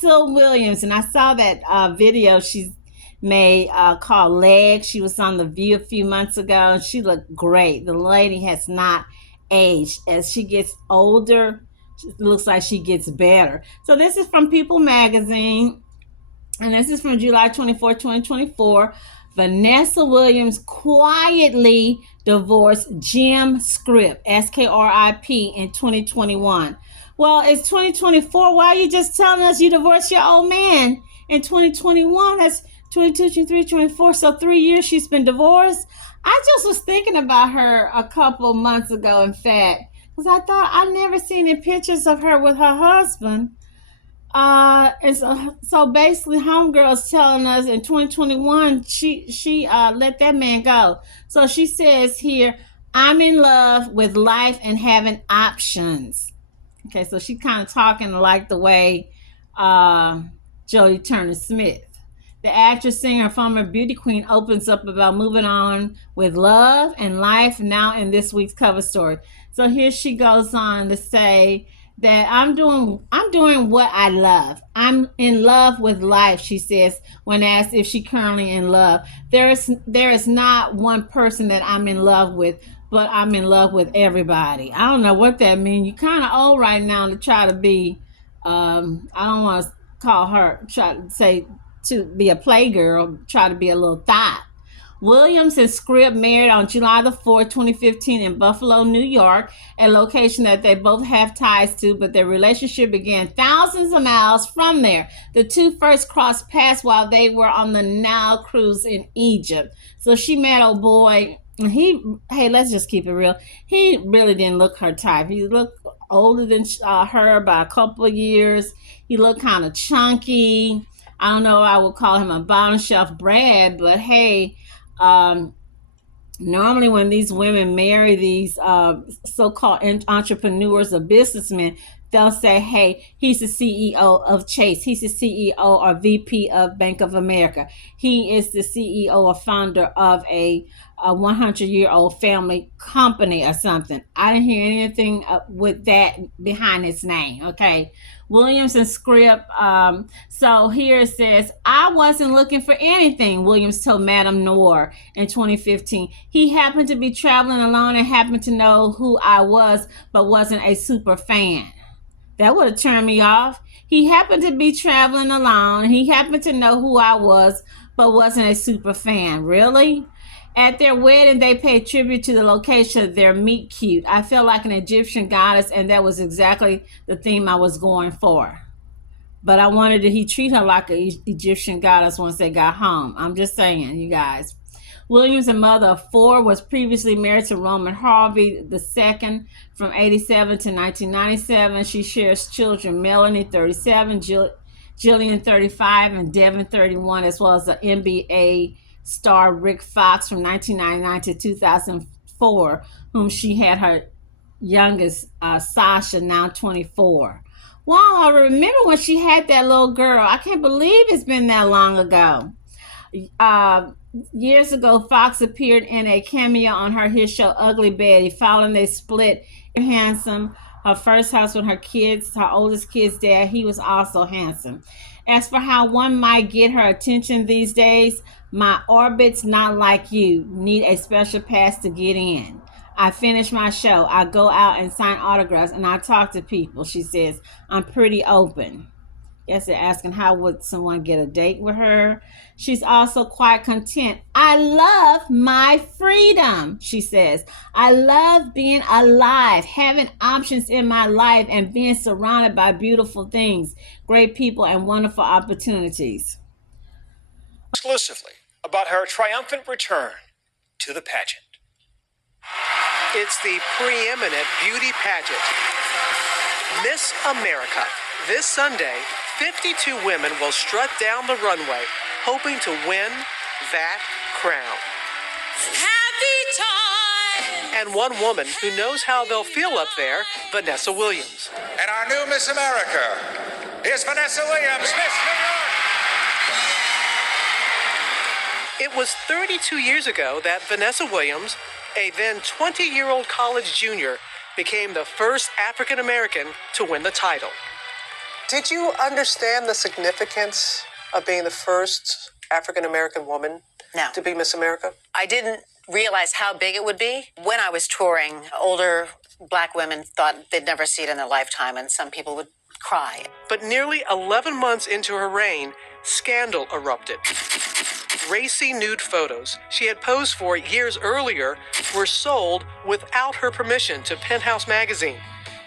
Vanessa Williams, and I saw that video she's made called Legs. She was on The View a few months ago, and she looked great. The lady has not aged. As she gets older, it looks like she gets better. So this is from People Magazine, and this is from July 24, 2024. Vanessa Williams quietly divorced Jim Scripp, Skrip, in 2021. Well, it's 2024. Why are you just telling us you divorced your old man in 2021? That's 22, 23, 24. So 3 years she's been divorced. I just was thinking about her a couple months ago, in fact, because I thought I'd never seen any pictures of her with her husband. And so basically, homegirl's telling us in 2021 she let that man go. So she says here, I'm in love with life and having options. Okay, so she kind of talking like the way Jodie Turner-Smith. The actress, singer, and former beauty queen opens up about moving on with love and life now in this week's cover story. So here she goes on to say that I'm doing what I love. I'm in love with life, she says, when asked if she currently in love. There is not one person that I'm in love with, but I'm in love with everybody. I don't know what that means. You're kind of old right now to try to be, I don't want to call her, try to say to be a playgirl, try to be a little thought. Williams and Scripp married on July the 4th, 2015 in Buffalo, New York, a location that they both have ties to, but their relationship began thousands of miles from there. The two first crossed paths while they were on the Nile cruise in Egypt. So she met old boy, and hey, let's just keep it real. He really didn't look her type. He looked older than her by a couple of years. He looked kind of chunky. I don't know if I would call him a bottom shelf Brad, but hey, normally when these women marry these so-called entrepreneurs or businessmen, they'll say, hey, he's the CEO of Chase. He's the CEO or VP of Bank of America. He is the CEO or founder of a 100-year-old family company or something. I didn't hear anything with that behind his name, okay? Williams and Scripp. So here it says, I wasn't looking for anything, Williams told Madame Noir in 2015. He happened to be traveling alone and happened to know who I was, but wasn't a super fan. That would have turned me off. He happened to be traveling alone. He happened to know who I was, but wasn't a super fan. Really? At their wedding, they paid tribute to the location of their meet cute. I felt like an Egyptian goddess, and that was exactly the theme I was going for. But I wanted he treat her like an Egyptian goddess once they got home. I'm just saying, you guys. Williams, a mother of four, was previously married to Roman Harvey II from 87 to 1997. She shares children, Melanie, 37, Jillian, 35, and Devin, 31, as well as the NBA star Rick Fox from 1999 to 2004, whom she had her youngest, Sasha, now 24. Wow, I remember when she had that little girl. I can't believe it's been that long ago. Years ago, Fox appeared in a cameo on her hit show Ugly Betty. Following they split, handsome. Her first house with her kids, her oldest kid's dad, he was also handsome. As for how one might get her attention these days, my orbit's not like you. Need a special pass to get in. I finish my show. I go out and sign autographs and I talk to people, she says. I'm pretty open. Yes, they're asking how would someone get a date with her. She's also quite content. I love my freedom, she says. I love being alive, having options in my life, and being surrounded by beautiful things, great people, and wonderful opportunities. Exclusively about her triumphant return to the pageant. It's the preeminent beauty pageant, Miss America. This Sunday, 52 women will strut down the runway, hoping to win that crown. Happy time! And one woman who knows how they'll feel up there, Vanessa Williams. And our new Miss America is Vanessa Williams, Miss New York. It was 32 years ago that Vanessa Williams, a then 20-year-old college junior, became the first African-American to win the title. Did you understand the significance of being the first African-American woman to be Miss America? I didn't realize how big it would be. When I was touring, older Black women thought they'd never see it in their lifetime, and some people would cry. But nearly 11 months into her reign, scandal erupted. Racy nude photos she had posed for years earlier were sold without her permission to Penthouse magazine.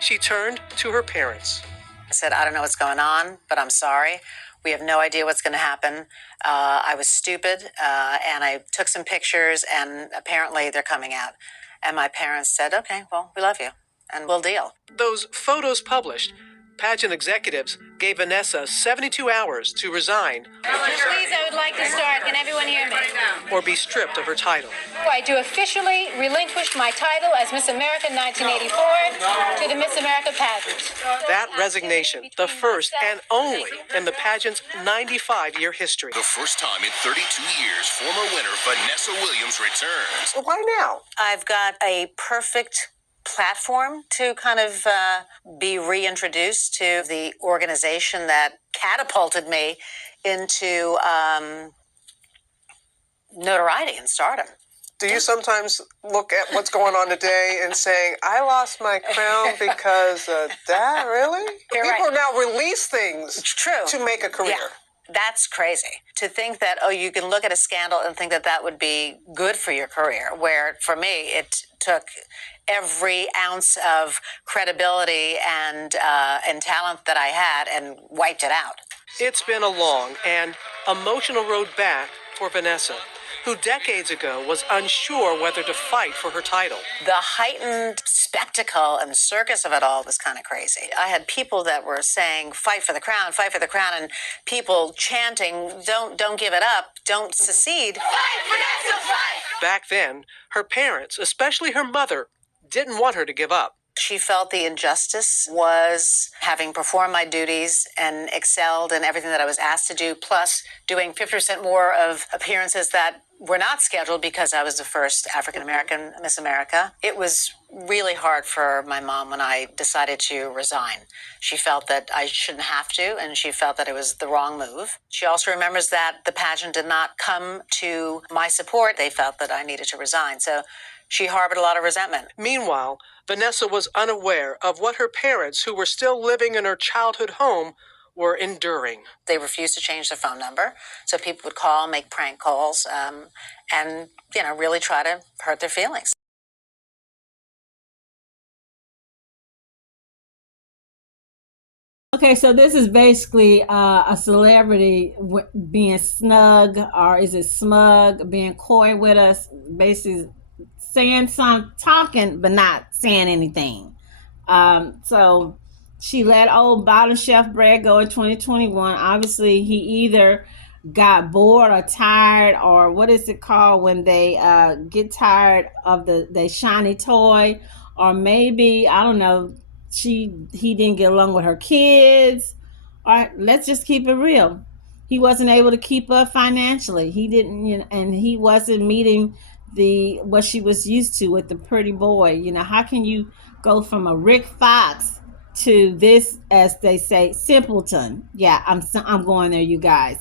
She turned to her parents. I said, I don't know what's going on, but I'm sorry. We have no idea what's going to happen. I was stupid, and I took some pictures, and apparently they're coming out. And my parents said, okay, well, we love you, and we'll deal. Those photos published, pageant executives gave Vanessa 72 hours to resign. Please, I would like to start. Can everyone hear me? Or be stripped of her title. I do officially relinquish my title as Miss America 1984 to the Miss America pageant. That resignation, the first and only in the pageant's 95-year history. The first time in 32 years, former winner Vanessa Williams returns. Why now? I've got a perfect platform to kind of be reintroduced to the organization that catapulted me into notoriety and stardom. Do you sometimes look at what's going on today and saying, I lost my crown because of that? Really? You're People right. now release things True. to make a career. Yeah. That's crazy. To think that, you can look at a scandal and think that that would be good for your career, where for me, it took every ounce of credibility and talent that I had and wiped it out. It's been a long and emotional road back for Vanessa, who decades ago was unsure whether to fight for her title. The heightened spectacle and circus of it all was kind of crazy. I had people that were saying, fight for the crown, and people chanting, don't give it up, don't secede. Fight, Vanessa, fight! Back then, her parents, especially her mother, didn't want her to give up. She felt the injustice was having performed my duties and excelled in everything that I was asked to do, plus doing 50% more of appearances that were not scheduled because I was the first African-American Miss America. It was really hard for my mom when I decided to resign. She felt that I shouldn't have to, and she felt that it was the wrong move. She also remembers that the pageant did not come to my support. They felt that I needed to resign. So she harbored a lot of resentment. Meanwhile, Vanessa was unaware of what her parents, who were still living in her childhood home, were enduring. They refused to change their phone number, so people would call, make prank calls, and really try to hurt their feelings. Okay, so this is basically a celebrity being snug, or is it smug, being coy with us, basically saying talking, but not saying anything. So she let old bottom shelf Brad go in 2021. Obviously, he either got bored or tired, or what is it called when they get tired of the shiny toy, or maybe, I don't know, he didn't get along with her kids. All right, let's just keep it real. He wasn't able to keep up financially. He didn't, and he wasn't meeting what she was used to with the pretty boy. How can you go from a Rick Fox to this, as they say, simpleton? Yeah, I'm going there, you guys.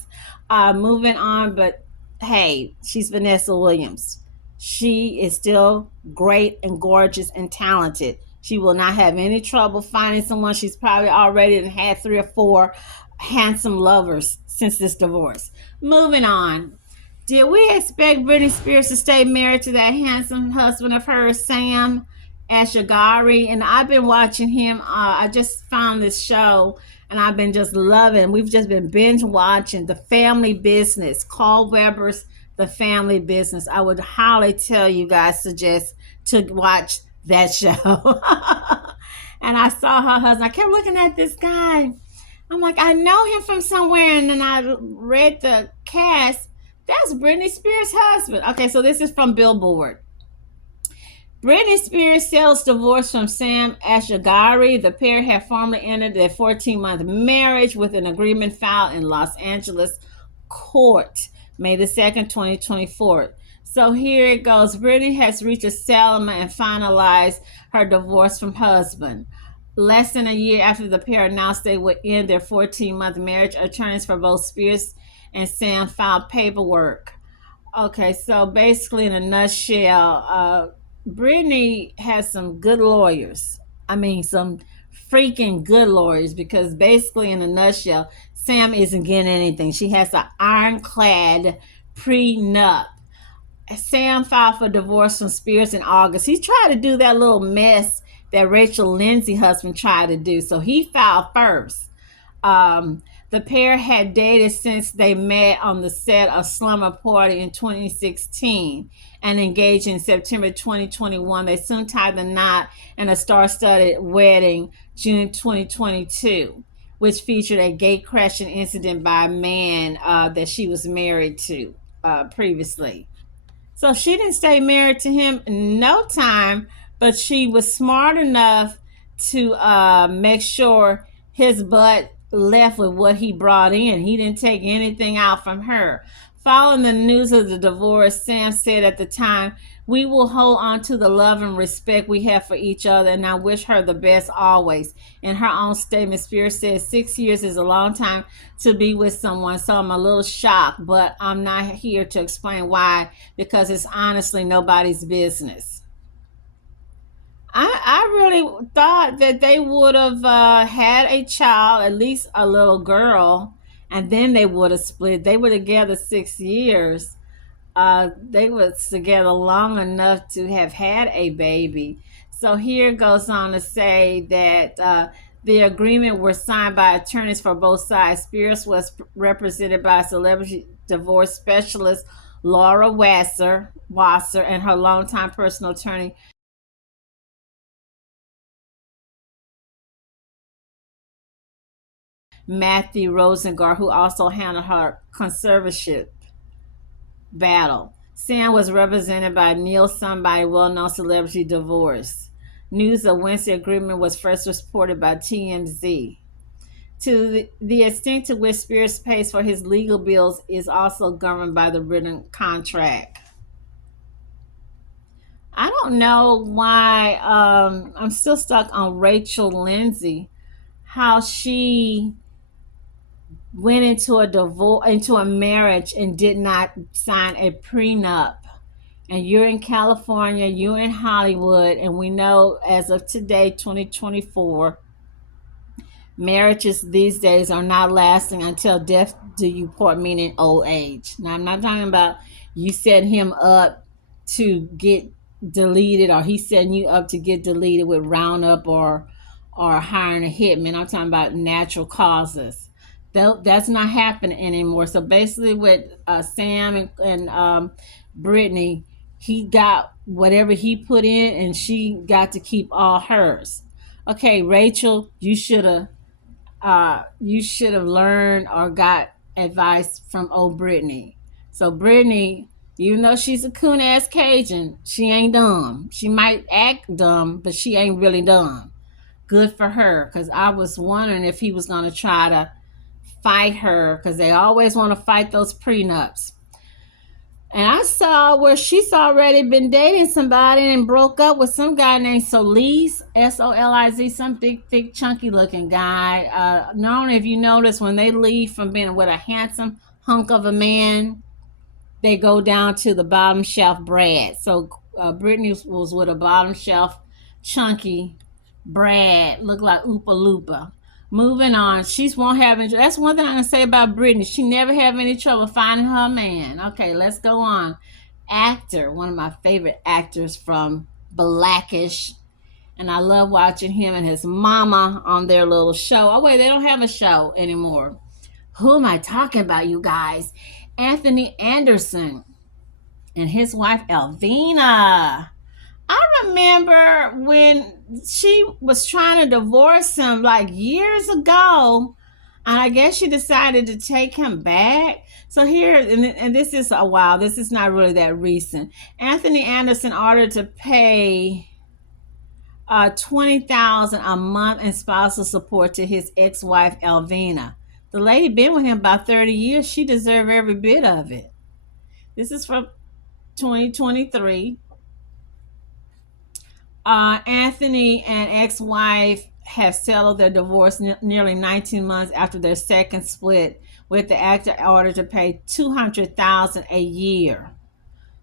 Moving on, but hey, she's Vanessa Williams. She is still great and gorgeous and talented. She will not have any trouble finding someone. She's probably already had 3 or 4 handsome lovers since this divorce. Moving on. Did we expect Britney Spears to stay married to that handsome husband of hers, Sam Asghari? And I've been watching him. I just found this show, and I've been just loving. We've just been binge watching The Family Business, Carl Weber's The Family Business. I would highly tell you guys, suggest to watch that show. And I saw her husband. I kept looking at this guy. I'm like, I know him from somewhere. And then I read the cast. That's Britney Spears' husband. Okay, so this is from Billboard. Britney Spears sells divorce from Sam Asghari. The pair had formally ended their 14-month marriage with an agreement filed in Los Angeles court, May the 2nd, 2024. So here it goes. Britney has reached a settlement and finalized her divorce from husband. Less than a year after the pair announced they would end their 14-month marriage, attorneys for both Spears and Sam filed paperwork. Okay, so basically, in a nutshell, Britney has some good lawyers. I mean, some freaking good lawyers, because basically, in a nutshell, Sam isn't getting anything. She has an ironclad prenup. Sam filed for divorce from Spears in August. He tried to do that little mess that Rachel Lindsay husband tried to do, so he filed first. The pair had dated since they met on the set of Slumber Party in 2016 and engaged in September 2021. They soon tied the knot in a star-studded wedding June 2022, which featured a gate-crashing incident by a man that she was married to previously. So she didn't stay married to him no time, but she was smart enough to make sure his butt left with what he brought in. He didn't take anything out from her. Following the news of the divorce, Sam said at the time, "We will hold on to the love and respect we have for each other, and I wish her the best always." In her own statement, Spears said, "6 years is a long time to be with someone, so I'm a little shocked, but I'm not here to explain why, because it's honestly nobody's business." I really thought that they would have had a child, at least a little girl, and then they would have split. They were together 6 years. They were together long enough to have had a baby. So here it goes on to say that the agreement was signed by attorneys for both sides. Spears was represented by celebrity divorce specialist Laura Wasser and her longtime personal attorney Matthew Rosengart, who also handled her conservatorship battle. Sam was represented by Neil Somebody, well-known celebrity divorce. News of Wednesday agreement was first reported by TMZ. To the extent to which Spears pays for his legal bills is also governed by the written contract. I don't know why I'm still stuck on Rachel Lindsay, how she went into a divorce, into a marriage, and did not sign a prenup. And you're in California, you're in Hollywood, and we know as of today, 2024, marriages these days are not lasting until death do you part, meaning old age. Now, I'm not talking about you set him up to get deleted, or he setting you up to get deleted with Roundup or hiring a hitman. I'm talking about natural causes. That's not happening anymore. So basically, with Sam and Brittany, he got whatever he put in, and she got to keep all hers. Okay, Rachel, you should have learned or got advice from old Brittany. So Brittany, even though she's a coon ass Cajun, she ain't dumb. She might act dumb, but she ain't really dumb. Good for her, because I was wondering if he was going to try to fight her, because they always want to fight those prenups. And I saw where she's already been dating somebody and broke up with some guy named Soliz, Soliz, some big, thick, chunky looking guy. Normally, if you notice, when they leave from being with a handsome hunk of a man, they go down to the bottom shelf Brad. So Brittany was with a bottom shelf chunky Brad, look like Oopa Loopa. Moving on, she's won't have any. That's one thing I can say about Britney. She never have any trouble finding her man. Okay, let's go on. Actor, one of my favorite actors from Blackish, and I love watching him and his mama on their little show. Oh wait, they don't have a show anymore. Who am I talking about, you guys? Anthony Anderson and his wife Elvina. I remember when she was trying to divorce him like years ago, and I guess she decided to take him back. So here, and this is a while, this is not really that recent. Anthony Anderson ordered to pay $20,000 a month in spousal support to his ex-wife Elvina. The lady been with him about 30 years. She deserved every bit of it. This is from 2023. Anthony and ex-wife have settled their divorce nearly 19 months after their second split, with the actor ordered to pay $200,000 a year.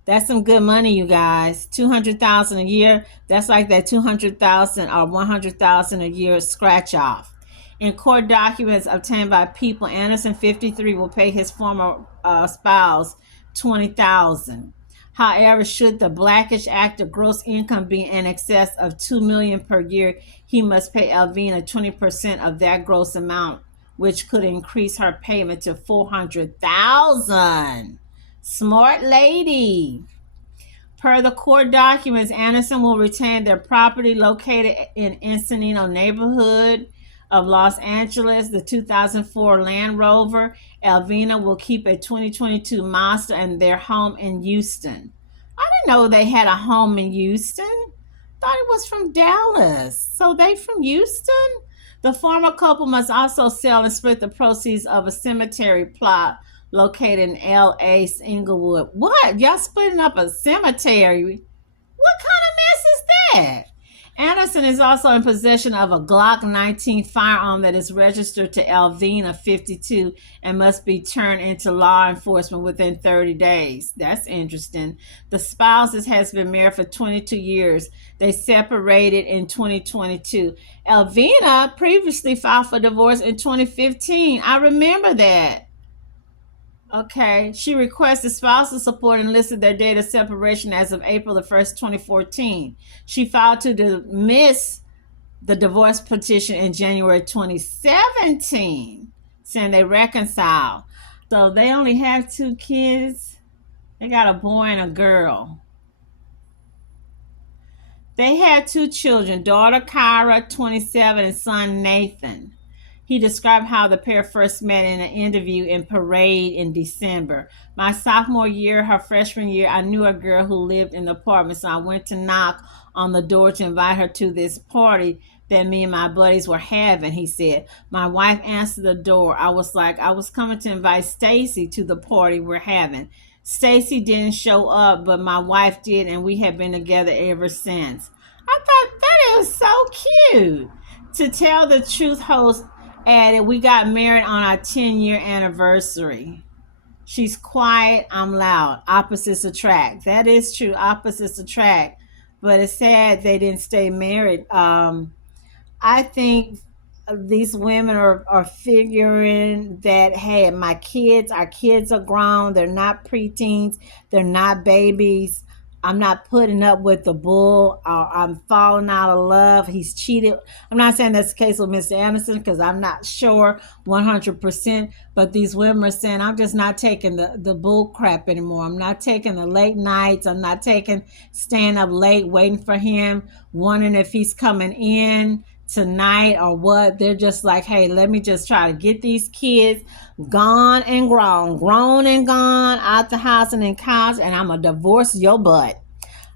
That's some good money, you guys. $200,000 a year. That's like that $200,000 or $100,000 a year scratch off. In court documents obtained by People, Anderson, 53, will pay his former spouse $20,000. However, should the Blackish actor gross income be in excess of $2 million per year, he must pay Elvina 20% of that gross amount, which could increase her payment to $400,000. Smart lady. Per the court documents, Anderson will retain their property located in Encino neighborhood of Los Angeles, the 2004 Land Rover. Elvina will keep a 2022 Mazda and their home in Houston. I didn't know they had a home in Houston. Thought it was from Dallas. So they from Houston? The former couple must also sell and split the proceeds of a cemetery plot located in L.A.'s Inglewood. What? Y'all splitting up a cemetery? What kind of mess is that? Anderson is also in possession of a Glock 19 firearm that is registered to Elvina, 52, and must be turned into law enforcement within 30 days. That's interesting. The spouses has been married for 22 years. They separated in 2022. Elvina previously filed for divorce in 2015. I remember that. Okay, she requested spousal support and listed their date of separation as of April the 1st, 2014. She filed to dismiss the divorce petition in January 2017, saying they reconciled. So they only have 2 kids. They got a boy and a girl. They had 2 children, daughter Kyra, 27, and son Nathan. He described how the pair first met in an interview in Parade in December. My sophomore year, her freshman year, I knew a girl who lived in the apartment, so I went to knock on the door to invite her to this party that me and my buddies were having, he said. My wife answered the door. I was like, I was coming to invite Stacy to the party we're having. Stacy didn't show up, but my wife did, and we have been together ever since. I thought that is so cute. To tell the truth, host added, we got married on our 10-year anniversary. She's quiet, I'm loud. Opposites attract. That is true. Opposites attract. But it's sad they didn't stay married. I think these women are figuring that, hey, our kids are grown. They're not preteens. They're not babies. I'm not putting up with the bull. I'm falling out of love. He's cheated. I'm not saying that's the case with Mr. Anderson because I'm not sure 100%. But these women are saying, I'm just not taking the bull crap anymore. I'm not taking the late nights. I'm not taking staying up late waiting for him, wondering if he's coming in tonight or what. They're just like, hey, let me just try to get these kids gone and grown and gone out the house and in college, and I'm gonna divorce your butt.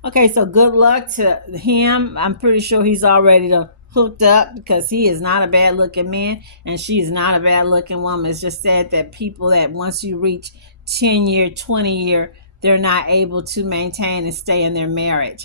Okay, so good luck to him. I'm pretty sure he's already hooked up because he is not a bad looking man and she is not a bad looking woman. It's just sad that people that once you reach 10-year, 20-year, they're not able to maintain and stay in their marriage.